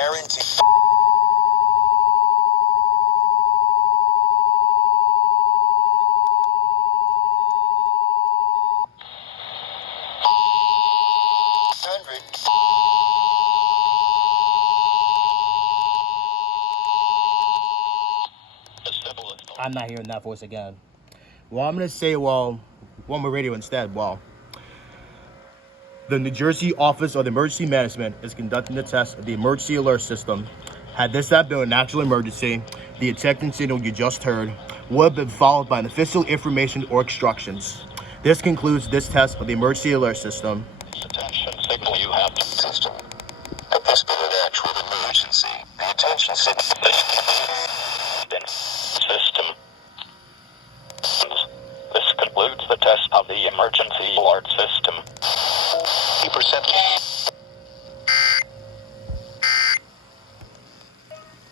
guarantee. I'm not hearing that voice again. Well, I'm going to say, one more radio instead. The New Jersey Office of Emergency Management is conducting the test of the emergency alert system. Had this not been a natural emergency, the ejecting signal you just heard would have been followed by an official information or instructions. This concludes this test of the emergency alert system. Attention signal you have to system. At this been an actual emergency. The attention signal system. This concludes the test of the emergency alert system. 50%.